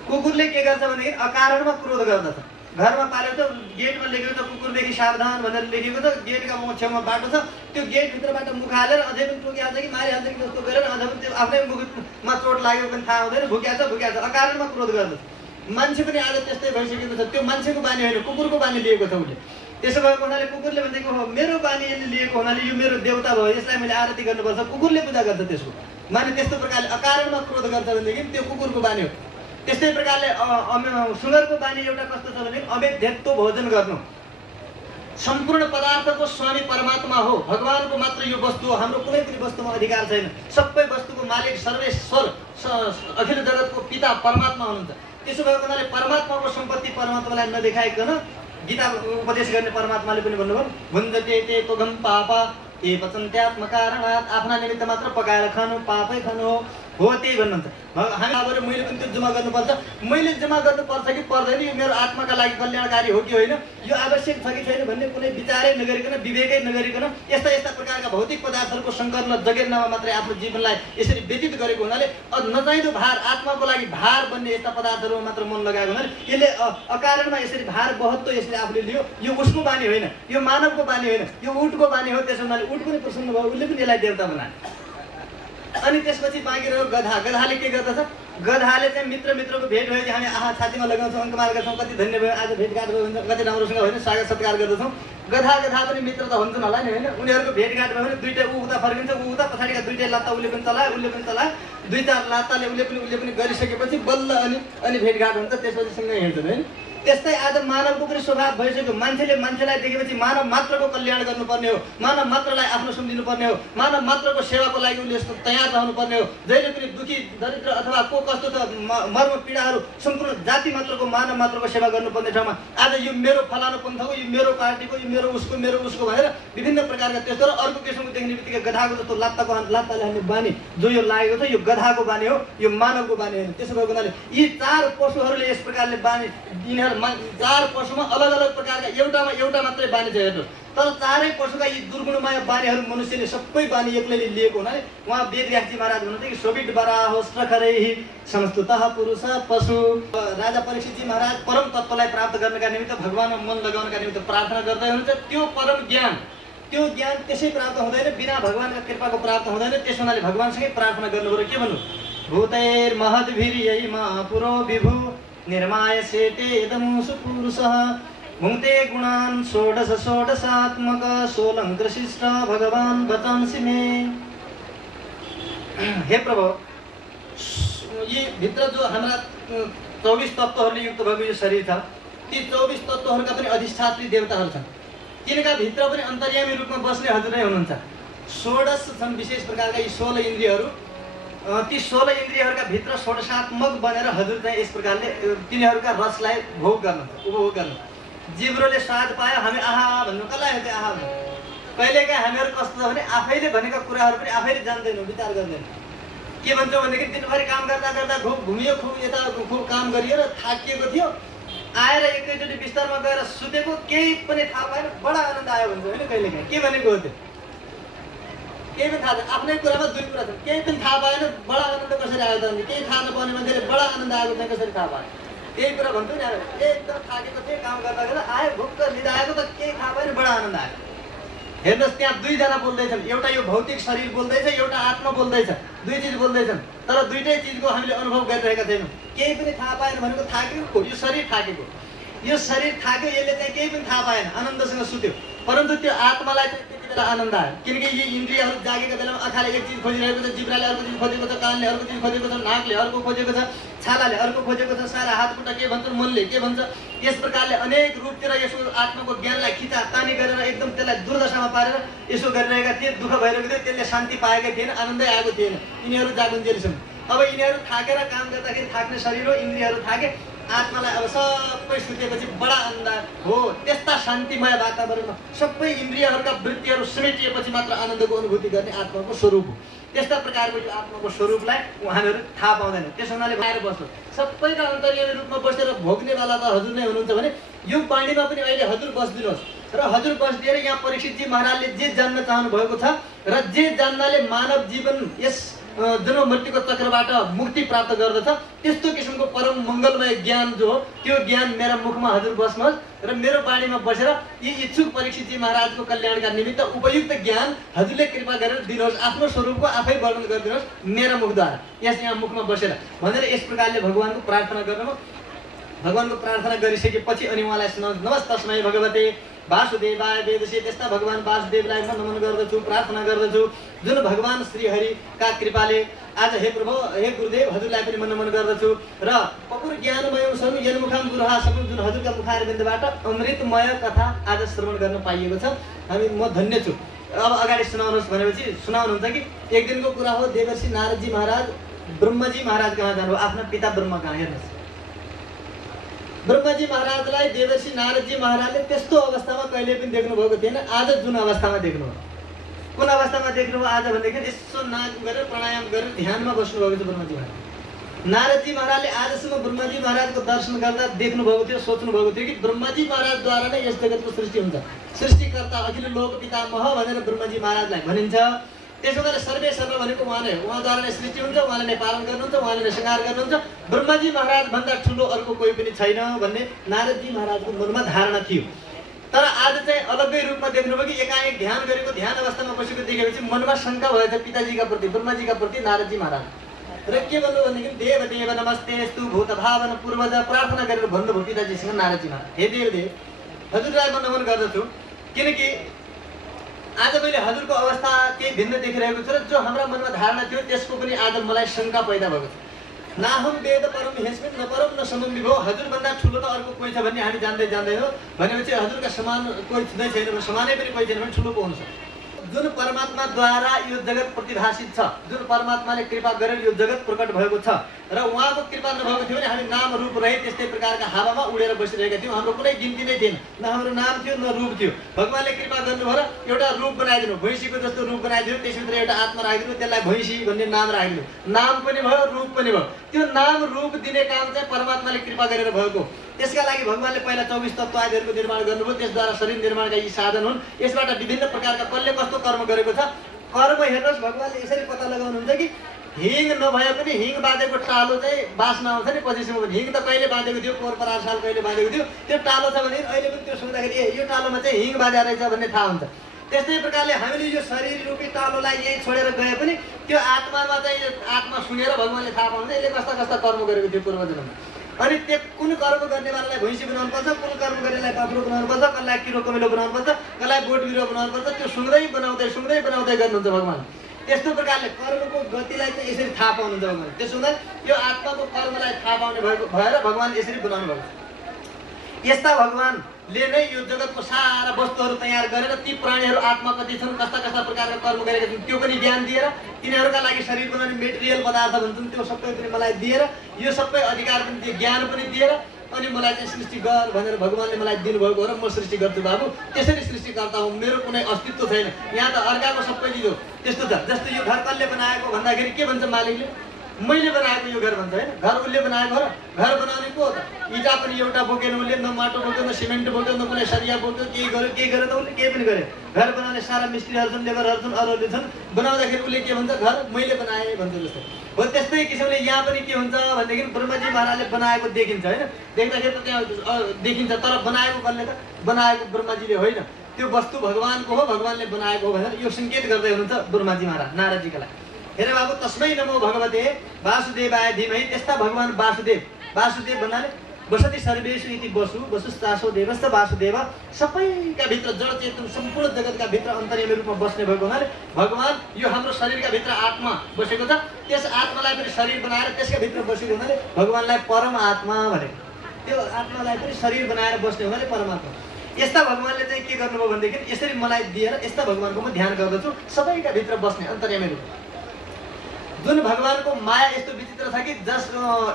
कुकुरले के गर्छ भनेदेखि अकारणमा क्रोध गर्दछ। घरमा पालेको छ, गेटमा लेखेको छ कुकुरदेखि सावधान भनेर लेखेको छ, गेटका छेउमा बाटो छ, त्यो गेटभित्रबाट मुख हालेर अझै पनि टोकिहाल्छ कि मारिहाल्छ कि जस्तो गरेर अझ पनि त्यो आफ्नै मुखमा चोट लागेको पनि थाहा हुँदैन, भुक्या छ अकारणमा क्रोध गर्दछ। मान्छे पनि आज त्यस्तै भइसकेको छ। त्यो मान्छेको बानी होइन, कुकुरको बानी लिएको छ उसले। त्यसो भएको हुनाले कुकुरले भनेको हो मेरो बानी यसले लिएको हुनाले यो मेरो देवता भयो, यसलाई मैले आरती गर्नुपर्छ, कुकुरले पूजा गर्छ त्यसको। माने त्यस्तो प्रकारले अकारणमा क्रोध गर्छ भनेदेखि त्यो कुकुरको बानी हो। त्यस्तै प्रकारले सुँगरको बानी एउटा कस्तो छ भने अमेध्यत्व भोजन गर्नु। सम्पूर्ण पदार्थको स्वामी परमात्मा हो, भगवानको मात्र यो वस्तु हो, हाम्रो कुनै पनि वस्तुमा अधिकार छैन। सबै वस्तुको मालिक सर्वेश्वर अखिल जगतको पिता परमात्मा हुनुहुन्छ। त्यसो भएको हुनाले परमात्माको सम्पत्ति परमात्मालाई नदेखाइकन गीता उपदेश गर्ने परमात्माले पनि भन्नुभयो भुञ्जते ते तोघम पापा ए पचन्त्यात्म कारणात्। आफ्ना निमित्त मात्र पकाएर खानु पापै खानु हो त्यही भन्नुहुन्छ। हामी अब मैले पनि त्यो जम्मा गर्नुपर्छ, मैले जम्मा गर्नुपर्छ कि पर्दैन, यो मेरो आत्माका लागि कल्याणकारी हो कि होइन, यो आवश्यक छ कि छैन भन्ने कुनै विचारै नगरिकन विवेकै नगरिकन यस्ता यस्ता प्रकारका भौतिक पदार्थहरूको सङ्कलन जगेर्नामा मात्रै आफ्नो जीवनलाई यसरी व्यतीत गरेको हुनाले नचाहिँदो भार आत्माको लागि भार बन्ने यस्ता पदार्थहरूमा मात्र मन लगाएको हुनाले यसले अकारणमा यसरी भार बहत्व यसले आफूले लियो। यो उसको बानी होइन, यो मानवको बानी होइन, यो उटको बानी हो। त्यसो हुनाले उट पनि प्रसन्न भयो, उसले पनि यसलाई देवता बनायो। अनि त्यसपछि बाँकी रह्यो गधा। गधाले के गर्दछ? गधाले चाहिँ मित्रको भेट भयो कि हामी छातीमा लगाउँछौँ, अङ्कमार गर्छौँ, कति धन्य भयो, आज भेटघाट भयो भने कति राम्रोसँग होइन स्वागत सत्कार गर्दछौँ। गधा पनि मित्र त हुन्छन् होला नि होइन। उनीहरूको भेटघाट भयो भने दुईटै ऊ उता फर्किन्छ, ऊ उता पछाडिका दुईटै लात्ता उसले पनि चलायो, उसले पनि चलायो, 2-4 लात्ताले उसले पनि गरिसकेपछि बल्ल अनि भेटघाट हुन्छ, त्यसपछि सँगै हिँड्छन् होइन। त्यस्तै आज मानवको पनि स्वभाव भइसक्यो। मान्छेले मान्छेलाई देखेपछि मानव मात्रको कल्याण गर्नुपर्ने हो, मानव मात्रलाई आफ्नो सम्झिनुपर्ने हो, मानव मात्रको सेवाको लागि उसले यस्तो तयार रहनुपर्ने हो। जहिले पनि दुखी दरिद्र अथवा को कस्तो छ मर्म पीडाहरू सम्पूर्ण जाति मात्रको मानव मात्रको सेवा गर्नुपर्ने ठाउँमा आज यो मेरो फलानु पन्थको, यो मेरो पार्टीको, यो मेरो उसको भनेर विभिन्न प्रकारका त्यस्तो र अर्को किसिमको देख्ने बित्तिकै गधाको जस्तो लात्ताले हान्ने बानी जो यो लागेको छ यो गधाको बानी हो, यो मानवको बानी होइन। त्यसो भएको हुनाले यी 4 पशुहरूले यस प्रकारले बानी 4 पशुमा अलग अलग प्रकारका एउटा मात्रै बानी छ। हेर्नुहोस् तर चारै पशुका यी दुर्गुणमय बानीहरू मनुष्यले सबै बानी एक्लैले लिएको हुनाले उहाँ वेदव्यासजी महाराज भन्नुहुन्थ्यो कि शोभित बराहो स्त्रखरैः संस्तुतः पुरुष पशु। राजा परीक्षितजी महाराज परम तत्त्वलाई प्राप्त गर्नका निमित्त भगवानमा मन लगाउनका निमित्त प्रार्थना गर्दै हुनुहुन्छ। त्यो परम ज्ञान त्यसै प्राप्त हुँदैन, बिना भगवानका कृपाको प्राप्त हुँदैन। त्यस हुनाले भगवानसँगै प्रार्थना गर्नुपर्यो। के भन्नु? भूतैर्महद्भिर्यै महापुरो विभु निर्मायसेते इदमुषु पुरुषः भुङ्क्ते गुणान् षोडशात्मक सोऽलङ्कृशिष्ट भगवान् वचांसि मे। हे प्रभु, यी भित्र जो हाम्रा 24 तत्त्वहरूले युक्त भएको यो शरीर छ, ती 24 तत्त्वहरूका पनि अधिष्ठात्री देवताहरू छन्। तिनका भित्र पनि अन्तर्यामी रूपमा बस्ने हजुर नै हुनुहुन्छ। 16 छन् विशेष प्रकारका यी 16 इन्द्रियहरू। ती 16 इन्द्रियहरूका भित्र षोडशात्मक बनेर हजुर चाहिँ यस प्रकारले तिनीहरूका रसलाई भोग गर्नुहुन्छ, उपभोग गर्नुहुन्छ। जिब्रोले स्वाद पायो, हामी आहा भन्नु, कसलाई हुन्छ आहा भन्नु? कहिलेकाहीँ हामीहरू कस्तो छ भने आफैले भनेका कुराहरू पनि आफैले जान्दैनौँ, विचार गर्दैनौँ। के भन्छौँ भनेदेखि दिनभरि काम गर्दा गर्दा खुब घुमियो, खुब यता खुब काम गरियो र थाकिएको थियो, आएर एकैचोटि बिस्तारमा गएर सुतेको, केही पनि थाहा पाएन, बडा आनन्द आयो भन्छ होइन? कहिलेकाहीँ के भनेको हो त्यो? केही पनि थाहा छैन। आफ्नै कुरामा दुई कुरा छ। केही पनि थाहा पाएन, बडा आनन्द कसरी आयो त? केही थाहा नपाउने मान्छेले बडा आनन्द आएको चाहिँ कसरी थाहा पायो? त्यही कुरा भन्छु नि। एकदम थाकेको थिएँ, काम गर्दा गर्दा आयो, भुक्क लिँदा आएको त केही थाहा पाएन, बडा आनन्द आयो। हेर्नुहोस्, त्यहाँ दुईजना बोल्दैछन्, एउटा यो भौतिक शरीर बोल्दैछ, एउटा आत्मा बोल्दैछ। दुई चिज बोल्दैछन्, तर दुईटै चिजको हामीले अनुभव गरिरहेका छैनौँ। केही पनि थाहा पाएन भनेको थाकेको, यो शरीर थाकेको, यो शरीर थाक्यो, यसले चाहिँ केही पनि थाहा पाएन, आनन्दसँग सुत्यो। परन्तु त्यो आत्मालाई चाहिँ त्यति बेला आनन्द आयो, किनकि यी इन्द्रियहरू जागेको बेलामा आँखाले एक चिज खोजिरहेको छ, जिब्राले अर्को चिज खोजेको छ, कानले अर्को चिज खोजेको छ, नाकले अर्को खोजेको छ, छालाले अर्को खोजेको छ, सारा हात खुट्टा के भन्छ, मनले के भन्छ, यस प्रकारले अनेक रूपतिर यसो आत्माको ज्ञानलाई खिचातानी गरेर एकदम त्यसलाई दुर्दशामा पारेर यसो गरिरहेका थिए। दुःख भइरहेको थियो, त्यसले शान्ति पाएकै थिएन, आनन्दै आएको थिएन। यिनीहरू जागुन्जेलसम्म। अब यिनीहरू थाकेर काम गर्दाखेरि थाक्ने शरीर हो, इन्द्रियहरू थाके, आत्मालाई अब सबै सुतेपछि बडा आनन्द हो। त्यस्ता शान्तिमय वातावरणमा सबै इन्द्रियहरूका वृत्तिहरू समेटिएपछि मात्र आनन्दको अनुभूति गर्ने आत्माको स्वरूप हो। त्यस्ता प्रकारको यो आत्माको स्वरूपलाई उहाँहरू थाहा पाउँदैन। त्यसो हुनाले बाहिर बस्नु, सबैका अन्तर्यामी रूपमा बसेर भोग्नेवाला त हजुर नै हुनुहुन्छ भने यो पानीमा पनि अहिले हजुर बस्दिनुहोस् र हजुर बस्दिएर यहाँ परीक्षितजी महाराजले जे जान्न चाहनु भएको छ र जे जान्नाले मानव जीवन यस जन्म मृत्युको चक्रबाट मुक्ति प्राप्त गर्दछ, त्यस्तो किसिमको परम मङ्गलमय ज्ञान जो हो त्यो ज्ञान मेरा मुखमा हजुर बस्नुहोस् र मेरो बाणीमा बसेर यी इच्छुक परीक्षितजी महाराजको कल्याणका निमित्त उपयुक्त ज्ञान हजुरले कृपा गरेर दिनुहोस्, आफ्नो स्वरूपको आफै वर्णन गरिदिनुहोस् मेरा मुखद्वारा, यस यहाँ मुखमा बसेर भनेर यस प्रकारले भगवानको प्रार्थना गर्नुभयो। भगवानको प्रार्थना गरिसकेपछि अनि उहाँलाई सुनाउँछ, नमस्तस्मै भगवते वासुदेवाय वेदसे। त्यस्ता भगवान वासुदेवलाई म नमन गर्दछु, प्रार्थना गर्दछु, जुन भगवान श्रीहरिका कृपाले आज हे प्रभु हे गुरुदेव हजुरलाई पनि म नमन गर्दछु। र पपुर ज्ञानमय सनु यन्मुखाम गुरुहासम, जुन हजुरका मुखारबिन्दबाट अमृतमय कथा आज श्रवण गर्न पाइएको छ, म धन्य छु। अब अगाडि सुनाउनुहोस् भनेपछि सुनाउनुहुन्छ कि एक दिनको कुरा हो, देवर्षि नारदजी महाराज ब्रह्मजी महाराज कहाँ जानुभयो, आफ्ना पिता ब्रह्म कहाँ। हेर्नुहोस्, ब्रह्मजी महाराजलाई देवर्षि नारदजी महाराजले त्यस्तो अवस्थामा कहिले पनि देख्नु भएको थिएन। आज जुन अवस्थामा देख्नुभयो, कुन अवस्थामा देख्नुभयो आज भनेदेखि यसो नाक गरेर प्राणायाम गरेर ध्यानमा बस्नुभएको छ ब्रह्मजी महाराज। नारदजी महाराजले आजसम्म ब्रह्मजी महाराजको दर्शन गर्दा देख्नुभएको थियो, सोच्नुभएको थियो कि ब्रह्मजी महाराजद्वारा नै यस जगतको सृष्टि हुन्छ, सृष्टिकर्ता अखिल लोक पितामह भनेर ब्रह्मजी महाराजलाई भनिन्छ। त्यसो गरेर सर्वे सर्व भनेको उहाँ नै, उहाँद्वारा नै सृष्टि हुन्छ, उहाँले नै पालन गर्नुहुन्छ, उहाँले नै संहार गर्नुहुन्छ, ब्रह्मजी महाराज भन्दा ठुलो अर्को कोही पनि छैन भन्ने नारदजी महाराजको मनमा धारणा थियो। तर आज चाहिँ अलग्गै रूपमा देख्नुभयो कि एकाएक ध्यान गरेको, ध्यान अवस्थामा बसेको देखेपछि मनमा शङ्का भएछ पिताजीका प्रति, ब्रह्मजीका प्रति नारदजी महाराज। र के भन्नु भनेदेखि देव देव नमस्तेस्तु भूत भावन पूर्वज प्रार्थना गरेर भन्नुभयो पिताजीसँग नारदजी महाराज, हे देवदेव हजुरलाई म नमन गर्दछु, किनकि आज मैले हजुरको अवस्था केही भिन्न देखिरहेको छु र जो हाम्रा मनमा धारणा थियो त्यसको पनि आज मलाई शङ्का पैदा भएको छ। नाहम वेद परम हेस्मिन न परम न समम विभो, हजुरभन्दा ठुलो त अर्को कोही छ भन्ने हामी जान्दै जान्दैनौँ भनेपछि हजुरका समान कोही छुँदै छैन भने, समानै पनि कोही छैन भने ठुलो को हुन्छ। जुन परमात्माद्वारा यो जगत प्रतिभाषित छ, जुन परमात्माले कृपा गरेर यो जगत प्रकट भएको छ र उहाँको कृपा नभएको थियो भने हामी नाम रूप रहित त्यस्तै प्रकारका हावामा उडेर बसिरहेका थियौँ। हाम्रो कुनै गिन्ती नै थिएन, न हाम्रो नाम थियो न रूप थियो। भगवानले कृपा गर्नुभयो र एउटा रूप बनाइदिनु, भैँसीको जस्तो रूप बनाइदिनु, त्यसभित्र एउटा आत्मा राखिदिनु, त्यसलाई भैँसी भन्ने नाम राखिदिनु। नाम पनि भयो, रूप पनि भयो। त्यो नाम रूप दिने काम चाहिँ परमात्माले कृपा गरेर भएको। त्यसका लागि भगवानले पहिला 24 तत्त्व आदिहरूको निर्माण गर्नुभयो। त्यसद्वारा शरीर निर्माणका यी साधन हुन्। यसबाट विभिन्न प्रकारका कसले कस्तो कर्म गरेको छ, कर्म हेर्नुहोस्। भगवानले यसरी पत्ता लगाउनुहुन्छ कि हिङ नभए पनि हिङ बाँधेको टालो चाहिँ बास्ना आउँछ नि पछिसम्म पनि। हिङ त कहिले बाँधेको थियो, 4-4 साल कहिले बाँधेको थियो, त्यो टालो छ भने अहिले पनि त्यो सुन्दाखेरि ए यो टालोमा चाहिँ हिङ बाँधेको रहेछ भन्ने थाहा हुन्छ। त्यस्तै प्रकारले हामीले यो शरीर रूपी टालोलाई यही छोडेर गए पनि त्यो आत्मामा चाहिँ आत्मा सुनेर भगवानले थाहा पाउँछ यसले कस्ता कस्ता कर्म गरेको थियो पूर्वजन्ममा। अनि त्यो कुन कर्म गर्नेवालालाई भैँसी बनाउनुपर्छ, कुन कर्म गर्नेलाई बाख्रो बनाउनुपर्छ, कसलाई किरो कमिलो बनाउनुपर्छ, कसलाई बोट बिरुवा बनाउनुपर्छ, त्यो सुँग्दै बनाउँदै गर्नुहुन्छ भगवान। त्यस्तो प्रकारले कर्मको गतिलाई चाहिँ यसरी थाहा पाउनुहुन्छ भगवान। त्यसो हुँदा यो आत्माको कर्मलाई थाहा पाउने भएर भगवान यसरी बनाउनु भएको छ। यस्ता भगवानले नै यो जगतको सारा वस्तुहरू तयार गरेर ती प्राणीहरू आत्मा कति छन्, कस्ता कस्ता प्रकारका कर्म गरेका छन् त्यो पनि ज्ञान दिएर, तिनीहरूका लागि शरीर बनाउने मेटेरियल पदार्थ भन्छन् त्यो सबै पनि मलाई दिएर, यो सबै अधिकार पनि दिए, ज्ञान पनि दिएर, अनि मलाई चाहिँ सृष्टि गर भनेर भगवानले मलाई दिनुभएको हो र म सृष्टि गर्छु बाबु। त्यसरी सृष्टिकर्ता हुँ, मेरो कुनै अस्तित्व छैन। यहाँ त अर्काको सबै चिज हो। त्यस्तो छ जस्तो यो घर कसले बनाएको भन्दाखेरि के भन्छ मालिकले, मैले बनाएको यो घर भन्छ होइन। घर उसले बनाएको र घर बनाउने को हो त? इटा पनि एउटा बोकेन उसले, न माटो बोक्यो, न सिमेन्ट बोक्यो, न कुनै सरिया बोक्यो, केही गर्यो त उसले केही पनि गरे। घर बनाउने सारा मिस्त्रीहरू छन्, लेबरहरू छन्, अरूहरूले छन्। बनाउँदाखेरि उसले के भन्छ, घर मैले बनाएँ भन्छ जस्तो हो। त्यस्तै किसिमले यहाँ पनि के हुन्छ भनेदेखि ब्रह्माजी महाराजले बनाएको देखिन्छ होइन। देख्दाखेरि त त्यहाँ देखिन्छ, तर बनाएको कसले त? बनाएको ब्रह्माजीले होइन, त्यो वस्तु भगवानको हो, भगवानले बनाएको हो भनेर यो सङ्केत गर्दै हुनुहुन्छ ब्रह्माजी महाराज नारदजीका लागि। हेरे बाबु तस्मै नमो भगवते वासुदेवाय धीमहि। त्यस्ता भगवान वासुदेव भन्नाले वसति सर्वेषु इति वसु वसुस्तासो देवस्त वासुदेव। सबैका भित्र जड चेतन सम्पूर्ण जगतका भित्र अन्तर्यामी रूपमा बस्ने भएको हुनाले भगवान यो हाम्रो शरीरका भित्र आत्मा बसेको छ। त्यस आत्मालाई पनि शरीर बनाएर त्यसका भित्र बसेको हुनाले भगवानलाई परमात्मा भनेको। त्यो आत्मालाई पनि शरीर बनाएर बस्ने हुनाले परमात्मा। यस्ता भगवानले चाहिँ के गर्नुभयो भनेदेखि यसरी मलाई दिएर यस्ता भगवानको म ध्यान गर्दछु सबैका भित्र बस्ने अन्तर्यामी रूपमा। जुन भगवानको माया यस्तो विचित्र छ कि जस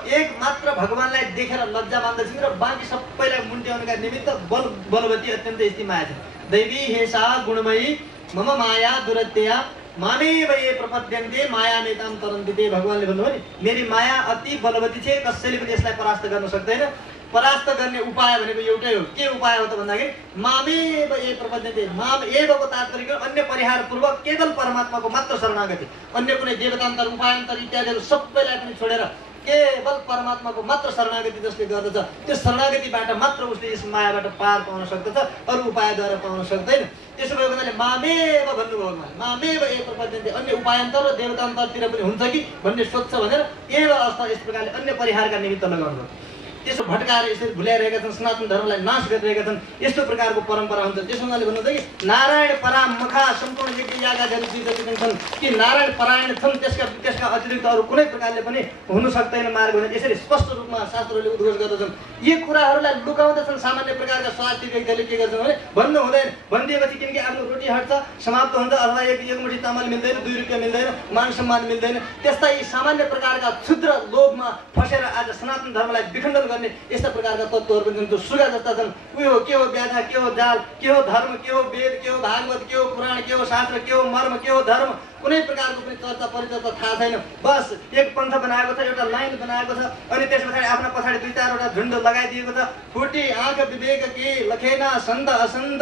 एक मात्र भगवानलाई देखेर लज्जा मान्दछन् र बाँकी सबैलाई मुन्ट्याउनका निमित्त बलवती अत्यन्तै यस्ती माया छ। दैवी हेसा गुणमयी मम माया दुरत्यया मामेव ये प्रपद्यन्ते मायामेतां तरन्ति। भगवानले भन्नुभयो नि मेरी माया अति बलवती छ, कसैले पनि यसलाई परास्त गर्न सक्दैन। परास्त गर्ने उपाय भनेको एउटै हो। के उपाय हो त भन्दाखेरि मामेव ए प्रपद्यन्ते। माम एवको तात्पर्य अन्य परिहार पूर्वक केवल परमात्माको मात्र शरणागति। अन्य कुनै देवतान्तर उपायन्तर इत्यादिहरू सबैलाई पनि छोडेर केवल परमात्माको मात्र शरणागति जसले गर्दछ त्यो शरणागतिबाट मात्र उसले यस मायाबाट पार पाउन सक्दछ, अरू उपायद्वारा पाउन सक्दैन। त्यसो भएको हुनाले मामेव भन्नुभयो भगवान। मामेव ए प्रपद्यन्ते। अन्य उपायन्तर र देवतान्तरतिर पनि हुन्छ कि भन्ने सोध्छ भनेर एव अर्थ यस प्रकारले अन्य परिहारका निमित्त लगाउनु। त्यसो भट्काएर यसरी भुल्याइरहेका छन्, सनातन धर्मलाई नाश गरिरहेका छन्। यस्तो प्रकारको परम्परा हुन्छ। त्यसो हुनाले भन्नुहुन्छ कि नारायण परामखा सम्पूर्ण यज्ञ यागादिहरू जति पनि छन् कि नारायण परायण छन्, त्यसका अतिरिक्त अरू कुनै प्रकारले पनि हुन सक्दैन मार्ग भनेर यसरी स्पष्ट रूपमा शास्त्रहरूले उद्घोष गर्दछन्। यी कुराहरूलाई लुकाउँदछन्। सामान्य प्रकारका स्वार्थी व्यक्तिहरूले के गर्छन् भने भन्नु हुँदैन, भनिदिएपछि किनकि आफ्नो रोटी हट्छ, समाप्त हुन्छ, अथवा एक मुठी चामल मिल्दैन, 2 रुपियाँ मिल्दैन, मान सम्मान मिल्दैन। त्यस्ता यी सामान्य प्रकारका क्षुद्र लोभमा फसेर आज सनातन धर्मलाई विखण्डन गर्ने यस्ता प्रकारका तत्त्वहरू पनि जुन सुगा जस्ता छन्। उयो के हो व्याख्या, के हो जाल, के हो धर्म, के हो वेद, के हो भागवत, के हो पुराण, के हो शास्त्र, के हो मर्म, के हो धर्म, कुनै प्रकारको पनि चर्चा परिचर्चा थाहा छैन। बस एक पन्थ बनाएको छ, एउटा लाइन बनाएको छ, अनि त्यस पछाडि आफ्ना पछाडि 2-4वटा झुन्ड लगाइदिएको छ। फुटी आँख विवेक के लखेना सन्त असन्त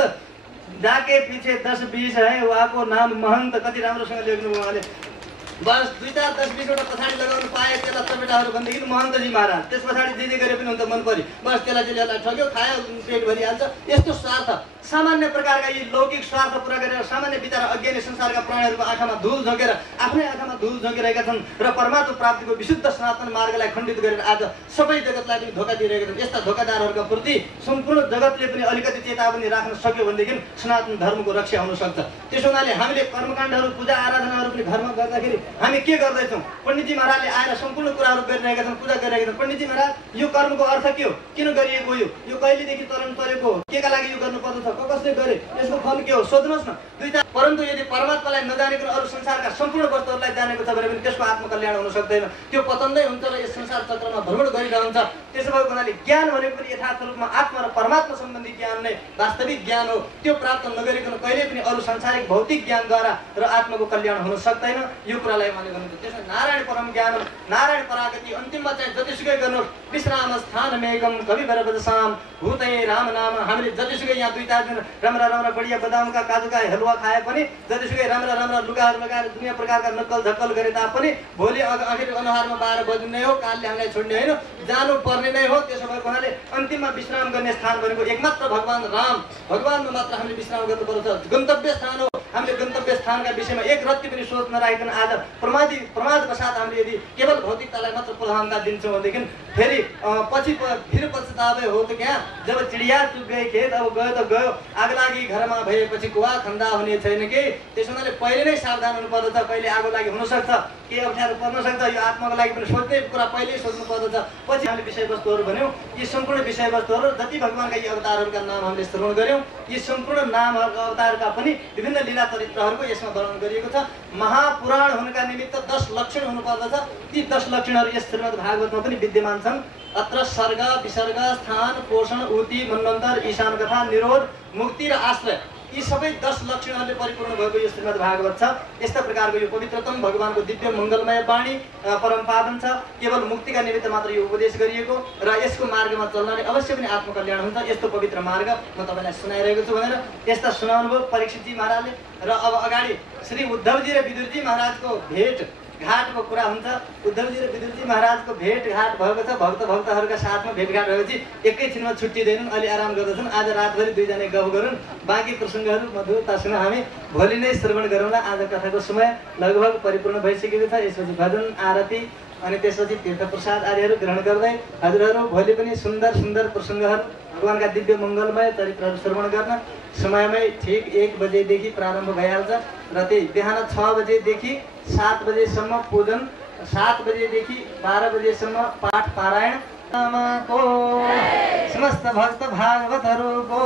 जाके पिछे 10-20 है उहाँको नाम महन्त। कति राम्रोसँग लेख्नुभयो उहाँले। बस 2-4-10-20वटा पछाडि लगाउनु पाए त्यसलाई चपेटाहरू भनेदेखि महन्तजी महाराज। त्यस पछाडि जे गरे पनि हुन्छ मन परि। बस त्यसलाई ठग्यो, खायो, पेट भरिहाल्छ। यस्तो स्वार्थ सामान्य प्रकारका यी लौकिक स्वार्थ पुरा गरेर सामान्य बिचारा अज्ञानी संसारका प्राणीहरूको आँखामा धुल झोकेर आफ्नै आँखामा धुल झोकिरहेका छन् र परमात्मा प्राप्तिको विशुद्ध सनातन मार्गलाई खण्डित गरेर आज सबै जगतलाई पनि धोका दिइरहेका छन्। यस्ता धोकादारहरूका प्रति सम्पूर्ण जगतले पनि अलिकति चेतावनी राख्न सक्यो भनेदेखि सनातन धर्मको रक्षा हुन सक्छ। त्यसो हुनाले हामीले कर्मकाण्डहरू पूजा आराधनाहरू पनि घरमा गर्दाखेरि हामी के गर्दैछौँ? पण्डितजी महाराजले आएर सम्पूर्ण कुराहरू गरिरहेका छन्, पूजा गरिरहेका छन्। पण्डितजी महाराज यो कर्मको अर्थ के हो, किन गरिएको हो, यो कहिलेदेखि चलन चलेको हो, केका लागि यो गर्नुपर्दछ, कसले गरे, यसको फल के हो सोध्नुहोस् न। परन्तु यदि परमात्मालाई नजानेको अरू संसारका सम्पूर्ण वस्तुहरूलाई जानेको छ भने पनि त्यसको आत्मकल्याण हुन सक्दैन, त्यो पतन्दै हुन्छ र यस संसार चक्रमा भ्रमण गरिरहन्छ। त्यसो भएको हुनाले ज्ञान भनेको पनि यथार्थ रूपमा आत्मा र परमात्मा सम्बन्धी ज्ञान नै वास्तविक ज्ञान हो। त्यो प्राप्त नगरिकन कहिले पनि अरू सांसारिक भौतिक ज्ञानद्वारा र आत्माको कल्याण हुन सक्दैन। यो कुरालाई मानेको हुन्छ। त्यसमा नारायण परम ज्ञान, नारायण परागति, अन्तिममा चाहिँ जतिसुकै गर्नुहोस् विश्राम स्थान मेघम कवि बरबदसाम भूतै राम नाम। हामीले जतिसुकै यहाँ 2-4 दिन राम्रा राम्रा बढिया बदामका काजुका हलुवा खाए पनि, जतिसुकै राम्रा राम्रा लुगाहरू लगाएर दुनियाँ प्रकारका नक्कल धक्कल गरे तापनि भोलि आखिर अनुहारमा 12 बज्ने हो, कालले हामीलाई छोड्ने होइन, जानु पर्ने नै हो। त्यसो भएको हुनाले अन्तिममा विश्राम गर्ने स्थान भनेको एकमात्र भगवान राम, भगवानमा मात्र हामीले विश्राम गर्नुपर्छ। गन्तव्य स्थान हो। हामीले गन्तव्य स्थानका विषयमा एक रत्ती पनि सोच नराखिकन आज प्रमादवशात हामीले यदि केवल भौतिकतालाई मात्र प्रधानता दिन्छौँ भनेदेखि फेरि फिर पछतावे हो त क्या। जब चिडिया चुक गए खेत, अब गयो त गयो, आग लागि घरमा भएपछि कुवा खन्दा हुने छैन कि। त्यसो हुनाले पहिले नै सावधान हुनुपर्दछ। कहिले आगो लागि हुनसक्छ, के अप्ठ्यारो पर्न सक्छ, यो आत्माको लागि पनि सोच्ने कुरा पहिल्यै सोच्नु पर्दछ। पछि हामीले विषयवस्तुहरू भन्यौँ, यी सम्पूर्ण विषयवस्तुहरू जति भगवानका यी अवतारहरूका नाम हामीले श्रवण गऱ्यौँ, यी सम्पूर्ण नामहरूका अवतारका पनि विभिन्न लीला चरित्रहरूको यसमा वर्णन गरिएको छ। महापुराण हुनका निमित्त 10 लक्षण हुनुपर्दछ। ती 10 लक्षणहरू यस श्रीमद् भागवतमा पनि विद्यमान छन्। अत्र सर्ग, विसर्ग, स्थान, पोषण, उति, मन्वन्तर, ईशान कथा, निरोध, मुक्ति र आश्रय, यी सबै 10 लक्षणहरूले परिपूर्ण भएको यो श्रीमद् भागवत छ। यस्ता प्रकारको यो पवित्रतम भगवानको दिव्य मङ्गलमय वाणी परम पावन छ। केवल मुक्तिका निमित्त मात्र यो उपदेश गरिएको र यसको मार्गमा चल्नाले अवश्य पनि आत्मकल्याण हुन्छ। यस्तो पवित्र मार्ग म तपाईँलाई सुनाइरहेको छु भनेर यस्ता सुनाउनुभयो परीक्षितजी महाराजले। र अब अगाडि श्री उद्धवजी र विदुरजी महाराजको भेट घाटको कुरा हुन्छ। उद्धवजी र विदुरजी महाराजको भेटघाट भएको छ। भक्तहरूका साथमा भेटघाट भएपछि एकैछिनमा छुट्टिँदैनन्, अलि आराम गर्दछन्। आज रातभरि दुईजना गफ गरून्, बाँकी प्रसङ्गहरू मधुरतासँग हामी भोलि नै श्रवण गरौँला। आज कथाको समय लगभग परिपूर्ण भइसकेको छ। यसपछि भजन, आरती अनि त्यसपछि तीर्थप्रसाद आदिहरू ग्रहण गर्दै हजुरहरू भोलि पनि सुन्दर सुन्दर प्रसङ्गहरू भगवानका दिव्य मङ्गलमय चरित्रहरू श्रवण गर्न समयमै ठिक 1 बजेदेखि प्रारम्भ भइहाल्छ र त्यही बिहान 6 बजेदेखि 7 बजेसम्म पूजन, 7 बजेदेखि 12 बजेसम्म पाठ पारायण। को समस्त भक्त भागवतहरूको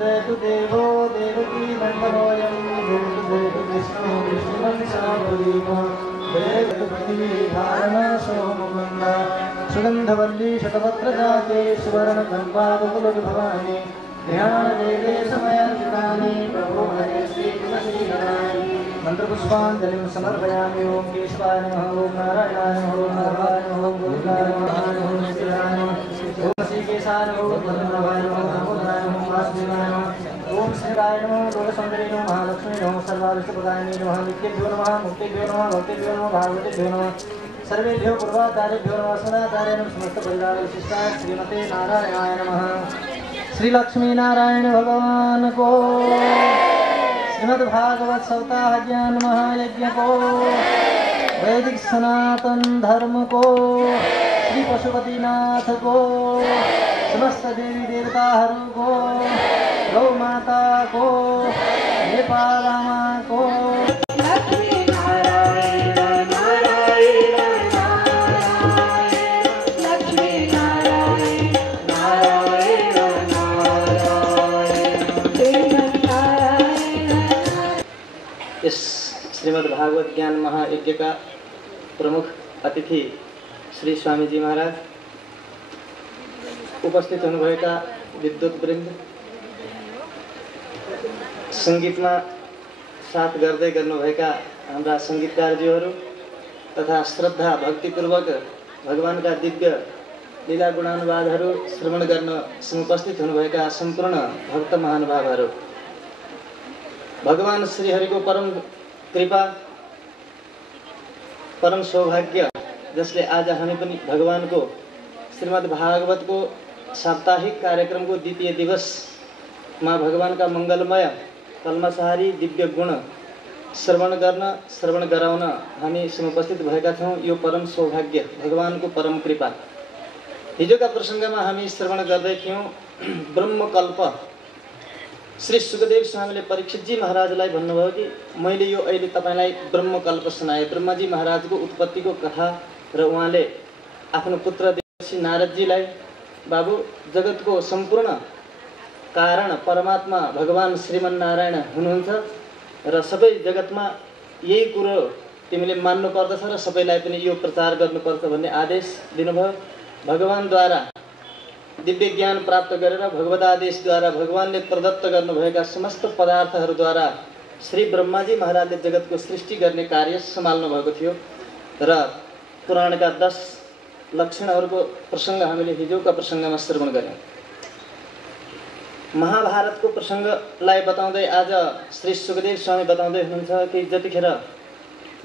जयतु देवो देवकी नन्दनोऽयं जयतु कृष्णो कृष्णवंशावलीमः जयतु पृथिवीधारणा सोमगङ्गा सुगन्धवल्ली शतपत्रजाते सुवर्णचम्पाकुकुलविभवानि ध्यानवेदे समयान्वितानि प्रभो हरे श्रीकृष्णश्रीहराय मन्त्रपुष्पाञ्जलिं समर्पयामि। ओं केशवाय नमः, ओं नारायणाय नमः, ओं माधवाय नमः, ओं गोविन्दाय नमः, ओं श्रीराय नमः, ओं श्रीकेशाय नमः, ओं पद्मनाभाय नमः, दामोदराय नमः, वासुदेवाय नमः, ओं श्रीराय नमः, लोकसुन्दरी नमः, महालक्ष्मी नमः, सर्वारिष्टप्रदायिनी नमः, नित्येभ्यो नमः, मुक्तेभ्यो नमः, भक्तेभ्यो नमः, भागवतेभ्यो नमः, सर्वेभ्यो पूर्वाचार्यभ्यो नमस्काराचार्याणां समस्त परिवार विशिष्टाय श्रीमते नारायणाय नमः। श्री लक्ष्मी नारायण भगवान को, श्रीमद् भागवत सप्ताह ज्ञान महायज्ञ को, वैदिक सनातन धर्म को, श्री पशुपतिनाथ को, समस्त देवी देवताहरू को, गौ माता को, नेपाल आमा को, इस श्रीमद् भागवत ज्ञान महायज्ञ का प्रमुख अतिथि श्री स्वामी जी महाराज, उपस्थित हुनुभएका विद्वतवृन्द, सङ्गीतमा साथ गर्दै गर्नुभएका हाम्रा सङ्गीतकारजीहरू तथा श्रद्धा भक्तिपूर्वक भगवानका दिव्य लीला गुणानुवादहरू श्रवण गर्न समुपस्थित हुनुभएका सम्पूर्ण भक्त महानुभावहरू, भगवान श्रीहरिको परम कृपा, परम सौभाग्य, जसले आज हामी पनि भगवानको श्रीमद् भागवतको साप्ताहिक कार्यक्रमको द्वितीय दिवसमा भगवानका मङ्गलमय कल्मषहारी दिव्य गुण श्रवण गराउन हामी समुपस्थित भएका छौँ। यो परम सौभाग्य, भगवानको परम कृपा। हिजोका प्रसङ्गमा हामी श्रवण गर्दै थियौँ ब्रह्मकल्प। श्री सुखदेव स्वामीले परीक्षितजी महाराजलाई भन्नुभयो कि मैले यो अहिले तपाईलाई ब्रह्मकल्प सुनाएँ, ब्रह्माजी महाराजको उत्पत्तिको कथा, र उहाँले आफ्नो पुत्र देवर्षि नारदजीलाई बाबु जगतको सम्पूर्ण कारण परमात्मा भगवान श्रीमन्नारायण हुनुहुन्छ र सबै जगतमा यही कुरो तिमीले मान्नुपर्दछ र सबैलाई पनि यो प्रचार गर्नुपर्छ भन्ने आदेश दिनुभयो। भगवानद्वारा दिव्य ज्ञान प्राप्त गरेर भगवदादेशद्वारा भगवानले प्रदत्त गर्नुभएका समस्त पदार्थहरूद्वारा श्री ब्रह्माजी महाराजले जगतको सृष्टि गर्ने कार्य सम्हाल्नु भएको थियो र पुराणका 10 लक्षणहरूको प्रसङ्ग हामीले हिजोका प्रसङ्गमा श्रवण गऱ्यौँ। महाभारतको प्रसङ्गलाई बताउँदै आज श्री सुखदेव स्वामी बताउँदै हुनुहुन्छ कि जतिखेर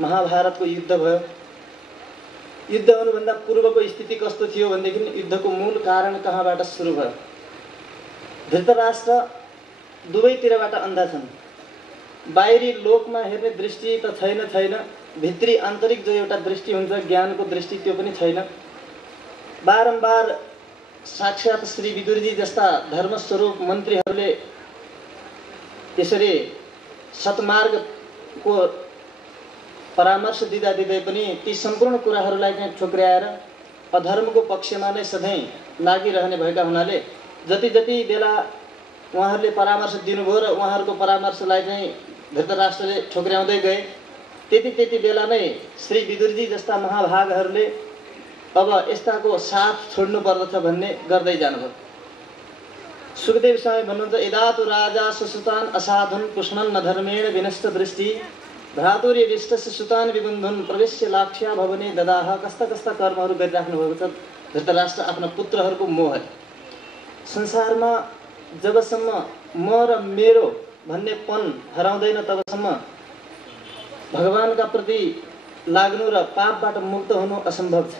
महाभारतको युद्ध भयो, युद्ध हुनुभन्दा पूर्वको स्थिति कस्तो थियो भनेदेखि युद्धको मूल कारण कहाँबाट सुरु भयो। धृतराष्ट्र दुवैतिरबाट अन्धा छन्। बाहिरी लोकमा हेर्ने दृष्टि त छैन, भित्री आन्तरिक जो एउटा दृष्टि हुन्छ ज्ञानको दृष्टि त्यो पनि छैन। बारम्बार साक्षात् श्री विदुरजी जस्ता धर्मस्वरूप मन्त्रीहरूले यसरी सत्मार्गको परामर्श दिँदा पनि ती सम्पूर्ण कुराहरूलाई चाहिँ ठोक्र्याएर अधर्मको पक्षमा नै सधैँ लागिरहने भएका हुनाले जति बेला उहाँहरूले परामर्श दिनुभयो र उहाँहरूको परामर्शलाई चाहिँ धृतराष्ट्रले ठोक्र्याउँदै गए, त्यति बेला नै श्री विदुरजी जस्ता महाभागहरूले अब यस्ताको साथ छोड्नु पर्दछ भन्ने गर्दै जानुभयो। सुखदेव स्वामी भन्नुहुन्छ यदातु राजा सुसुतान असाधुन पुष्णन न धर्मेण विनष्ट दृष्टि भ्रातुर्य विष्टस्य सुतान विबन्धन प्रवेश्य लाक्ष्या भवने ददाह। कस्ता कर्महरू गरिराख्नु भएको छ धृतराष्ट्र आफ्ना पुत्रहरूको मोह। संसारमा जबसम्म म र मेरो भन्ने पन हराउँदैन तबसम्म भगवानका प्रति लाग्नु र पापबाट मुक्त हुनु असम्भव छ।